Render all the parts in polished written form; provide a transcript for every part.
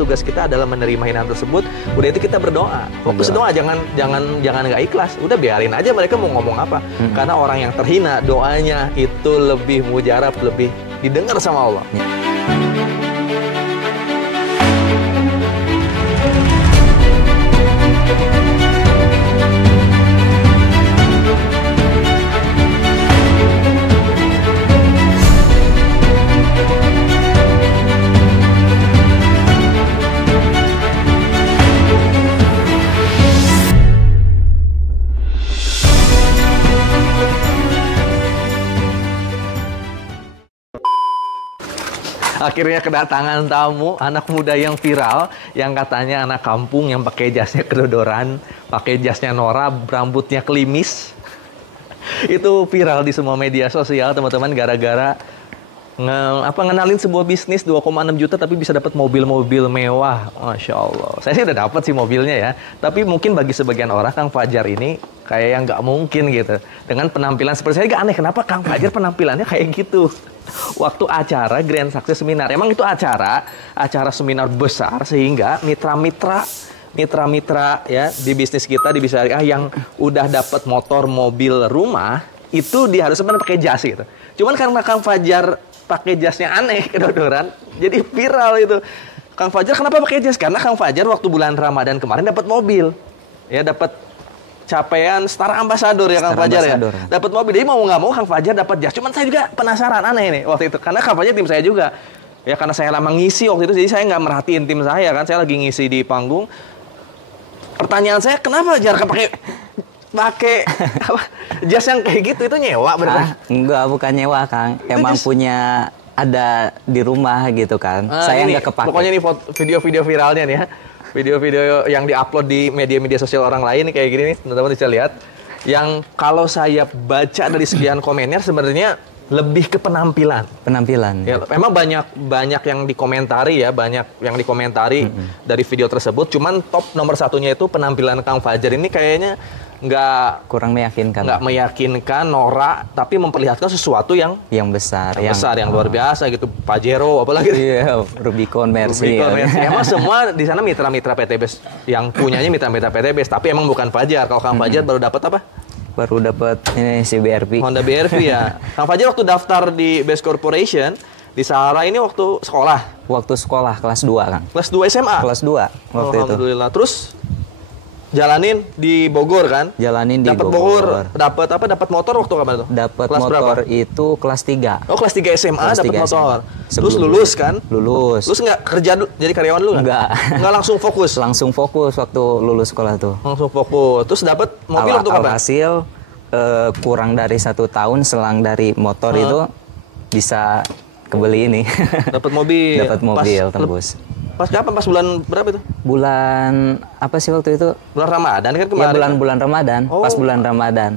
tugas kita adalah menerima hinaan tersebut. Udah itu kita berdoa. Fokus doa, jangan nggak ikhlas. Udah biarin aja mereka mau ngomong apa. Karena orang yang terhina, doanya itu lebih mujarab, lebih didengar sama Allah. Akhirnya kedatangan tamu, anak muda yang viral, yang katanya anak kampung yang pakai jasnya kedodoran, pakai jasnya Nora, rambutnya klimis. Itu viral di semua media sosial, teman-teman, gara-gara ngenalin sebuah bisnis 2,6 juta tapi bisa dapat mobil-mobil mewah. Masya Allah. Saya sih udah dapat sih mobilnya ya. Tapi mungkin bagi sebagian orang, Kang Fajar ini kayak yang nggak mungkin gitu. Dengan penampilan seperti saya, agak aneh. Kenapa Kang Fajar penampilannya kayak gitu? Waktu acara Grand Success Seminar. Emang itu acara seminar besar sehingga mitra-mitra ya di bisnis kita di Bisnis Syariah yang udah dapat motor, mobil, rumah itu diharuskan pakai jas gitu. Cuman karena Kang Fajar pakai jasnya aneh, kedodoran, jadi viral itu. Kang Fajar kenapa pakai jas? Karena Kang Fajar waktu bulan Ramadan kemarin dapat mobil, ya dapat capaian Star Ambassador ya Kang Fajar ya. Dapat mobil, jadi mau nggak mau Kang Fajar dapat jas. Cuman saya juga penasaran aneh nih waktu itu, karena Kang Fajar tim saya juga. Ya karena saya lama ngisi waktu itu, jadi saya nggak merhatiin tim saya kan. Saya lagi ngisi di panggung. Pertanyaan saya, kenapa Jar pakai jas yang kayak gitu? Itu nyewa berarti? Enggak, bukan nyewa Kang. Emang punya ada di rumah gitu kan. Saya nggak kepake. Pokoknya nih video-video viralnya nih ya. Video-video yang diupload di media-media sosial orang lain nih kayak gini nih, teman-teman bisa lihat. Yang kalau saya baca dari sekian komennya sebenarnya lebih ke penampilan. Ya, memang banyak yang dikomentari ya, dari video tersebut. Cuman top nomor satunya itu penampilan Kang Fajar ini kayaknya kurang meyakinkan. Nggak meyakinkan, norak, tapi memperlihatkan sesuatu yang besar, yang luar biasa gitu. Pajero apalagi. Iya, Rubicon Mercy. Emang semua di sana mitra-mitra PTBS yang punyanya mitra-mitra PTBS, tapi emang bukan Fajar. Kalau Kang Fajar baru dapat apa? Baru dapat ini si BRV. Honda BRV ya. Kang Fajar waktu daftar di Best Corporation di Sahara ini waktu sekolah. Waktu sekolah kelas 2 Kang. Kelas 2 SMA. Kelas 2 waktu itu. Alhamdulillah. Terus jalanin di Bogor kan? Jalanin di Bogor. Dapat motor waktu kapan tuh? Dapat motor berapa? Itu kelas 3. Oh, kelas 3 SMA dapat motor. Terus Sebelum lulus kan? Lulus. Terus nggak kerja jadi karyawan dulu kan? Nggak langsung fokus. Langsung fokus waktu lulus sekolah tuh. Langsung fokus. Terus dapat mobil waktu kapan? Hasil kurang dari 1 tahun selang dari motor itu bisa kebeli ini. Dapat mobil. Dapat mobil tembus. Pas kapan? Pas bulan berapa itu? Bulan apa sih waktu itu? Bulan Ramadan kan kemarin. Ya, bulan Ramadan. Oh. Pas bulan Ramadan.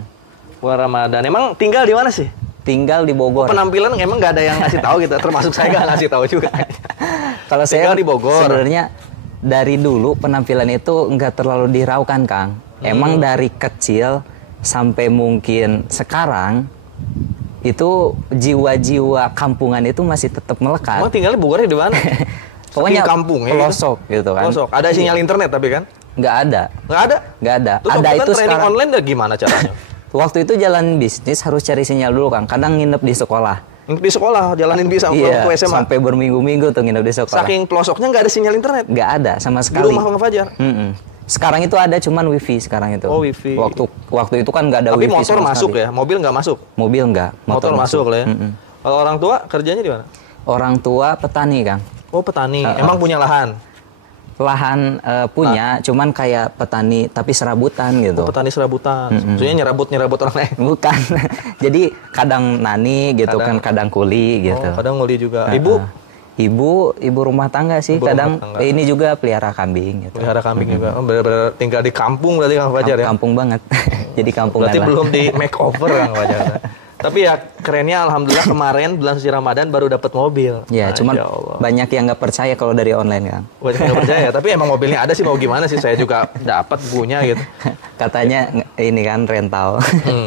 Bulan Ramadan. Emang tinggal di mana sih? Tinggal di Bogor. Penampilan emang nggak ada yang ngasih tahu gitu. Termasuk saya nggak ngasih tahu juga. Kalau saya di Bogor. Sebenarnya dari dulu penampilan itu nggak terlalu diraukan Kang. Emang dari kecil sampai mungkin sekarang itu jiwa-jiwa kampungan itu masih tetap melekat. Emang tinggalnya Bogornya di mana? Pokoknya kampung ya. Pelosok gitu kan. Pelosok. Ada sinyal internet tapi kan? Nggak ada. Nggak ada? Nggak ada. Terus ada itu training sekarang. Online dah gimana caranya? Waktu itu jalan bisnis harus cari sinyal dulu Kang. Kadang nginep di sekolah. Di sekolah jalanin bisa iya, waktu SMA. Sampai berminggu-minggu tuh nginep di sekolah. Saking pelosoknya nggak ada sinyal internet. Nggak ada sama sekali. Di rumah Kang Fajar. Sekarang itu ada cuman wifi sekarang itu. Oh, wifi. Waktu itu kan nggak ada tapi wifi. Tapi motor masuk sekali. Ya, mobil nggak masuk. Mobil nggak. Motor masuk lah ya. Kalau orang tua kerjanya di mana? Orang tua petani Kang. Oh, petani. Emang punya lahan? Lahan punya, cuman kayak petani tapi serabutan gitu. Oh, petani serabutan. Maksudnya nyerabut orang lain? Bukan. Jadi kadang nani gitu kan, kadang kuli gitu. Oh, kadang kuli juga. Ibu rumah tangga sih. Kadang ini juga pelihara kambing gitu. Pelihara kambing juga. Benar-benar tinggal di kampung berarti Kang Fajar ya? Kampung banget. Jadi kampung. Berarti belum di makeover Kang Fajar. Tapi ya kerennya alhamdulillah kemarin bulan suci Ramadan baru dapat mobil. Ya, cuman banyak yang nggak percaya kalau dari online Kang. Banyak yang nggak percaya, tapi emang mobilnya ada sih, mau gimana sih, saya juga dapat punya gitu. Katanya ini kan rental.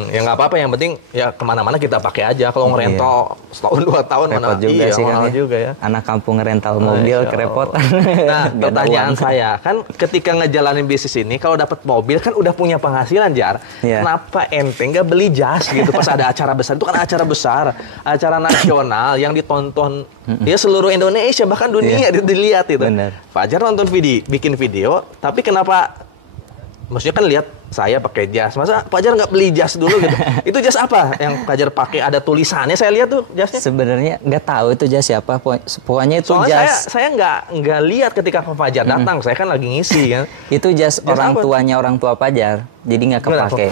Ya nggak apa-apa, yang penting ya kemana-mana kita pakai aja. Kalau ngerental setahun 2 tahun Repot mana juga sih mahal kan ya. juga ya. Anak kampung rental mobil Masya kerepotan. Nah, Nggak ada pertanyaan uang. saya kan ketika ngejalanin bisnis ini, kalau dapat mobil kan udah punya penghasilan, Jar. Iya. Kenapa ente nggak beli jas gitu pas ada acara besar? Itu kan acara besar, acara nasional yang ditonton ya seluruh Indonesia bahkan dunia dilihat itu. Bener. Fajar nonton video, bikin video, tapi kenapa? Maksudnya kan lihat saya pakai jas, masa Fajar nggak beli jas dulu gitu? Itu jas apa yang Fajar pakai? Ada tulisannya, saya lihat tuh jasnya. Sebenarnya nggak tahu itu jas siapa. Pokoknya itu Soalnya jas. saya nggak lihat ketika Fajar datang, saya kan lagi ngisi kan. Itu jas orang apa? tuanya orang tua Fajar. Jadi nggak kepake.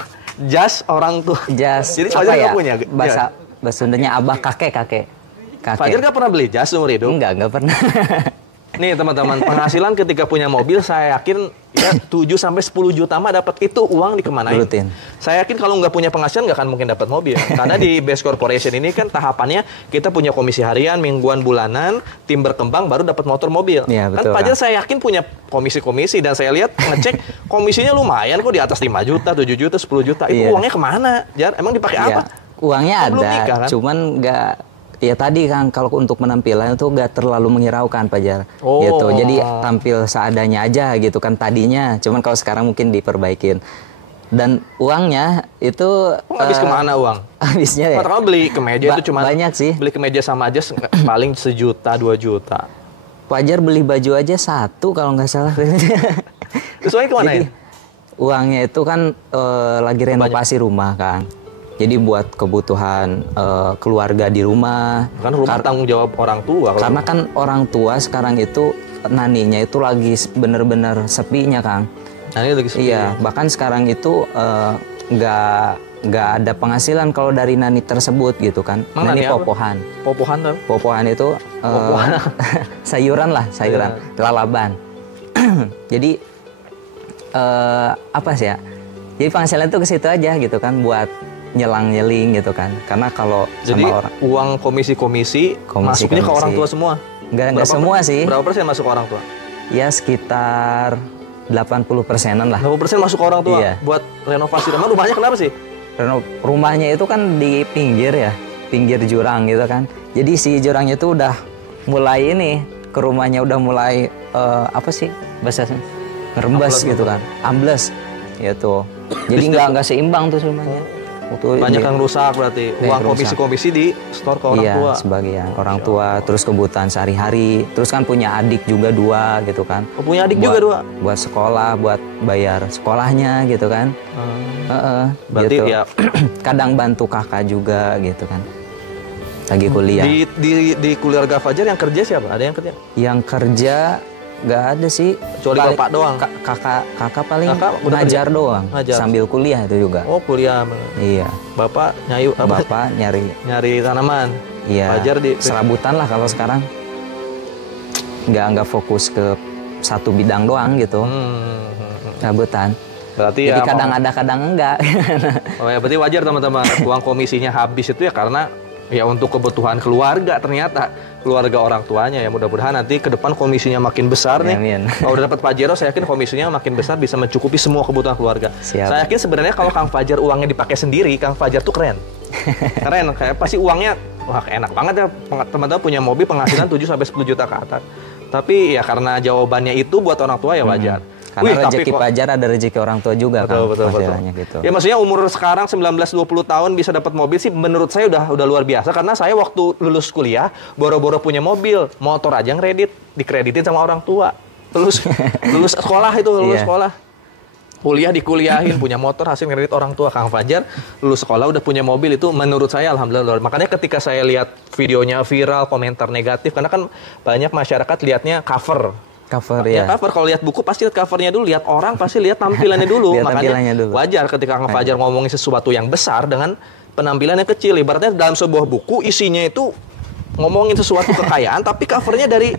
Jas orang tua. Jas Jadi apa Fajar ya? nggak punya. Bahasa Sundanya abah kakek. Fajar nggak pernah beli jas seumur hidup. Nggak pernah. Nih teman-teman, penghasilan ketika punya mobil saya yakin ya 7 sampai 10 juta mah dapat, itu uang dikemanain. Rutin. Saya yakin kalau nggak punya penghasilan nggak akan mungkin dapat mobil. Karena di Best Corporation ini kan tahapannya kita punya komisi harian, mingguan, bulanan, tim berkembang baru dapat motor mobil. Iya, Kan betul, Fajar Kang. saya yakin punya komisi-komisi dan saya lihat ngecek komisinya lumayan kok, di atas 5 juta, 7 juta, 10 juta. Itu Iya. uangnya kemana? Jar, emang dipakai Iya. apa? Uangnya Kan belum ada, nikah, kan? cuman nggak. Ya tadi kan kalau untuk penampilan itu nggak terlalu menghiraukan Fajar. Oh. Gitu. Jadi tampil seadanya aja gitu kan tadinya. Cuman kalau sekarang mungkin diperbaikin. Dan uangnya itu Habis kemana uang? habisnya ya. Katakanlah beli kemeja itu cuma banyak sih. Beli kemeja sama aja paling 1 juta, 2 juta. Fajar beli baju aja 1 kalau nggak salah. Terus uangnya kemana Jadi, ya? uangnya itu kan lagi renovasi rumah kan. Jadi buat kebutuhan keluarga di rumah. Kan rumah tanggung jawab orang tua. Kalau Karena kan orang tua sekarang itu naninya itu lagi bener-bener sepinya Kang. nah, ini lagi sepi. Iya, bahkan sekarang itu nggak ada penghasilan kalau dari nani tersebut gitu kan. Emang nani Nani apa? popohan. Popohan tuh. Popohan itu sayuran lah, sayuran, lalaban. Jadi apa sih ya? Jadi penghasilan itu ke situ aja gitu kan, buat nyelang-nyeling gitu kan. Karena kalau Jadi sama orang uang komisi-komisi masuknya ke orang tua semua. nggak semua sih. Berapa persen masuk ke orang tua? Ya sekitar 80%-an lah. 80% masuk ke orang tua. Iya. Buat renovasi rumah. Rumahnya kenapa sih? Rumahnya itu kan di pinggir ya, pinggir jurang gitu kan. Jadi si jurangnya itu udah mulai ini, ke rumahnya udah mulai apa sih bahasanya, ngerembes gitu kan, ambles gitu. Jadi nggak seimbang tuh rumahnya. Tuh, Banyak yang rusak berarti. Banyak Uang rusak. komisi-komisi di store ke orang iya, tua. sebagian orang tua, terus kebutuhan sehari-hari, terus kan punya adik juga 2 gitu kan. Oh, punya adik Buat- juga 2. Buat sekolah, buat bayar sekolahnya gitu kan. Berarti gitu. ya Kadang bantu kakak juga gitu kan. Lagi kuliah. di keluarga Fajar yang kerja siapa? Ada yang kerja? Yang kerja nggak ada sih. Kecuali bapak doang? Kakak paling Kakak udah ngajar kerja? doang. Ngajar. Sambil kuliah itu juga. Oh, kuliah. Iya. Bapak nyayu apa? Bapak nyari. Nyari tanaman. Iya. Fajar di serabutan lah kalau sekarang. Nggak fokus ke satu bidang doang gitu. Serabutan. Berarti Jadi ya kadang ada kadang enggak. Oh ya, berarti wajar teman-teman. Uang komisinya habis itu ya karena ya untuk kebutuhan keluarga, ternyata keluarga orang tuanya. Ya mudah-mudahan nanti ke depan komisinya makin besar nih. Amin. Kalau udah dapat Pajero, saya yakin komisinya makin besar, bisa mencukupi semua kebutuhan keluarga. Siap. Saya yakin sebenarnya kalau Kang Fajar uangnya dipakai sendiri, Kang Fajar tuh keren. Keren, kayak pasti uangnya wah enak banget ya. Teman-teman punya mobil penghasilan 7 sampai 10 juta ke atas. Tapi ya karena jawabannya itu buat orang tua ya wajar. Karena tapi rezeki kok- Fajar ada rezeki orang tua juga kan. betul. Hasilnya gitu. Ya maksudnya umur sekarang 19-20 tahun bisa dapat mobil sih menurut saya udah luar biasa, karena saya waktu lulus kuliah boro-boro punya mobil, motor aja dikreditin sama orang tua. Lulus sekolah itu, lulus Iya. sekolah. Kuliah dikuliahin, punya motor hasil kredit orang tua. Kang Fajar lulus sekolah udah punya mobil, itu menurut saya alhamdulillah. Makanya ketika saya lihat videonya viral, komentar negatif, karena kan banyak masyarakat lihatnya cover. Cover Ya, ya. cover, kalau lihat buku pasti lihat covernya dulu, lihat orang pasti lihat tampilannya dulu. Lihat Makanya tampilannya dulu. wajar ketika Kang Fajar ngomongin sesuatu yang besar dengan penampilan yang kecil. Ibaratnya dalam sebuah buku isinya itu ngomongin sesuatu kekayaan, tapi covernya dari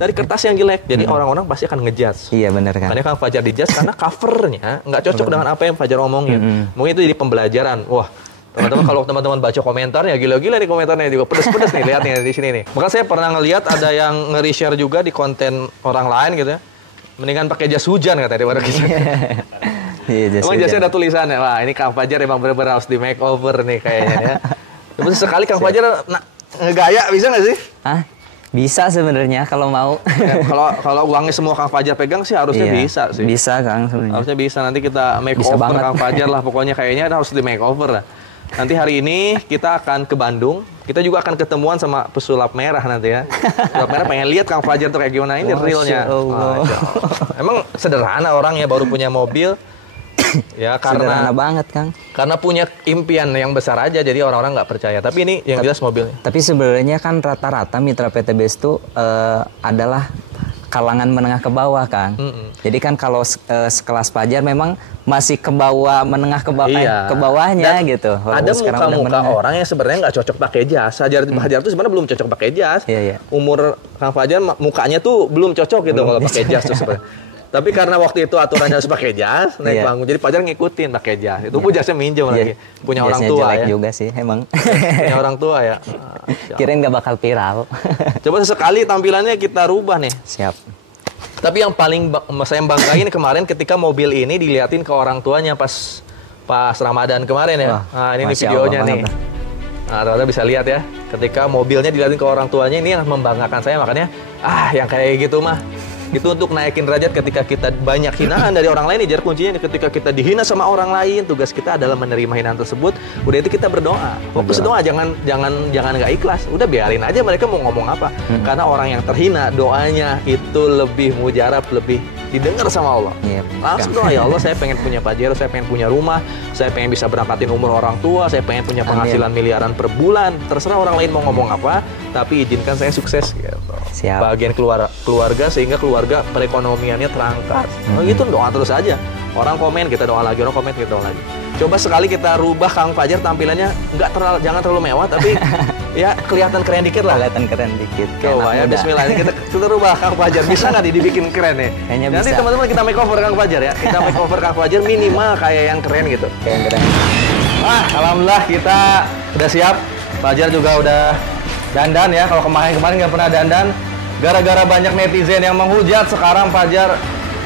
kertas yang jelek. Jadi orang-orang pasti akan ngejudge. Iya benar kan. Makanya Kang Fajar dijudge karena covernya nggak cocok dengan apa yang Fajar omongin. Mungkin itu jadi pembelajaran. Wah, teman-teman kalau teman-teman baca komentarnya, gila-gila nih komentarnya juga pedes-pedes nih, lihat nih di sini nih. Maka saya pernah ngelihat ada yang nge-reshare juga di konten orang lain gitu ya. Mendingan pakai jas hujan katanya daripada kita. Iya, jas Emang hujan. jasnya ada tulisannya. Wah, ini Kang Fajar emang benar-benar harus di makeover nih kayaknya ya. Terus sekali Kang Fajar ngegaya bisa nggak sih? Ah, bisa sebenarnya kalau mau. Ya, kalau uangnya semua Kang Fajar pegang sih harusnya Iya, bisa sih. Bisa Kang sebenarnya. Harusnya bisa. Nanti kita Bisa makeover banget. Kang Fajar lah. Pokoknya kayaknya harus di makeover lah. Nanti hari ini kita akan ke Bandung. Kita juga akan ketemuan sama pesulap merah nanti ya. Pesulap merah pengen lihat Kang Fajar tuh kayak gimana. Ini Masya realnya. Allah. Masya Allah. Emang sederhana orang ya baru punya mobil. Ya Sederhana karena banget Kang. punya impian yang besar aja. Jadi orang-orang nggak percaya. Tapi ini yang jelas mobilnya. Tapi sebenarnya kan rata-rata mitra PTBS itu adalah kalangan menengah ke bawah Kang. Jadi kan kalau sekelas Fajar memang masih ke bawah, menengah ke bawah, Iya. ke bawahnya Dan gitu. Walaupun ada sekarang udah muka-muka menengah. orang yang sebenarnya nggak cocok pakai jas. Fajar tuh sebenarnya belum cocok pakai jas. Iya, iya. Umur Kang Fajar mukanya tuh belum cocok gitu kalau pakai jas tuh sebenarnya. Tapi karena waktu itu aturannya harus pakai jas, naik Iya. panggung. Jadi Fajar ngikutin pakai jas. Itu pun jasnya minjem lagi. Punya orang Jasnya tua jelek ya. juga sih emang. Punya orang tua ya. Kirain nggak bakal viral. Coba sesekali tampilannya kita rubah nih. Siap. Tapi yang paling saya banggain kemarin ketika mobil ini diliatin ke orang tuanya pas Ramadan kemarin ya. Wah, Nah, ini Masya videonya Allah nih. banget. Nah, teman-teman bisa lihat ya. Ketika mobilnya diliatin ke orang tuanya, ini yang membanggakan saya. Makanya, yang kayak gitu mah. Itu untuk naikin derajat ketika kita banyak hinaan dari orang lain. Jar kuncinya ketika kita dihina sama orang lain, tugas kita adalah menerima hinaan tersebut. Udah itu kita berdoa. Fokus doa, jangan nggak ikhlas. Udah biarin aja mereka mau ngomong apa. Karena orang yang terhina, doanya itu lebih mujarab, lebih didengar sama Allah. Iya, Langsung doa, ya Allah saya pengen punya pajero, saya pengen punya rumah, saya pengen bisa berangkatin umur orang tua, saya pengen punya penghasilan miliaran per bulan. Terserah orang lain mau ngomong apa, tapi izinkan saya sukses gitu. Siap. Bagian keluarga sehingga keluarga perekonomiannya terangkat. Oh gitu doa terus aja. Orang komen kita doa lagi, orang komen kita doa lagi. Coba sekali kita rubah Kang Fajar tampilannya jangan terlalu mewah tapi ya kelihatan keren dikit lah. Kelihatan keren dikit. Kayak Coba anak ya muda. Bismillah ini kita rubah Kang Fajar. Bisa nggak dibikin keren ya? Kayaknya Nanti bisa. teman-teman kita makeover Kang Fajar ya. Kita makeover Kang Fajar minimal kayak yang keren gitu. Kayak yang keren. Alhamdulillah kita udah siap. Fajar juga udah dandan ya. Kalau kemarin nggak pernah dandan, gara-gara banyak netizen yang menghujat, sekarang Fajar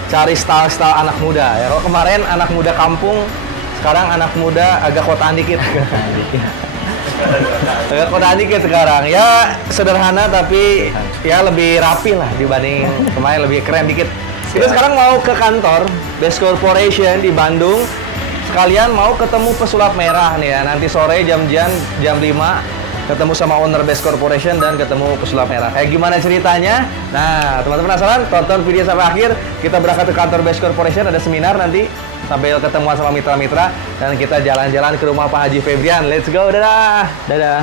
cari style-style anak muda ya. Kalau kemarin anak muda kampung, sekarang anak muda agak kotaan dikit. Agak kotaan dikit sekarang. Ya sederhana tapi ya lebih rapi lah dibanding kemarin, lebih keren dikit. Kita sekarang mau ke kantor Best Corporation di Bandung. Sekalian mau ketemu pesulap merah nih ya. Nanti sore jam 5 ketemu sama owner Best Corporation dan ketemu pesulap merah. Kayak gimana ceritanya? Nah, teman-teman penasaran? Tonton video sampai akhir. Kita berangkat ke kantor Best Corporation, ada seminar nanti sambil ketemuan sama mitra-mitra dan kita jalan-jalan ke rumah Pak Haji Febrian. Let's go, dadah. Dadah.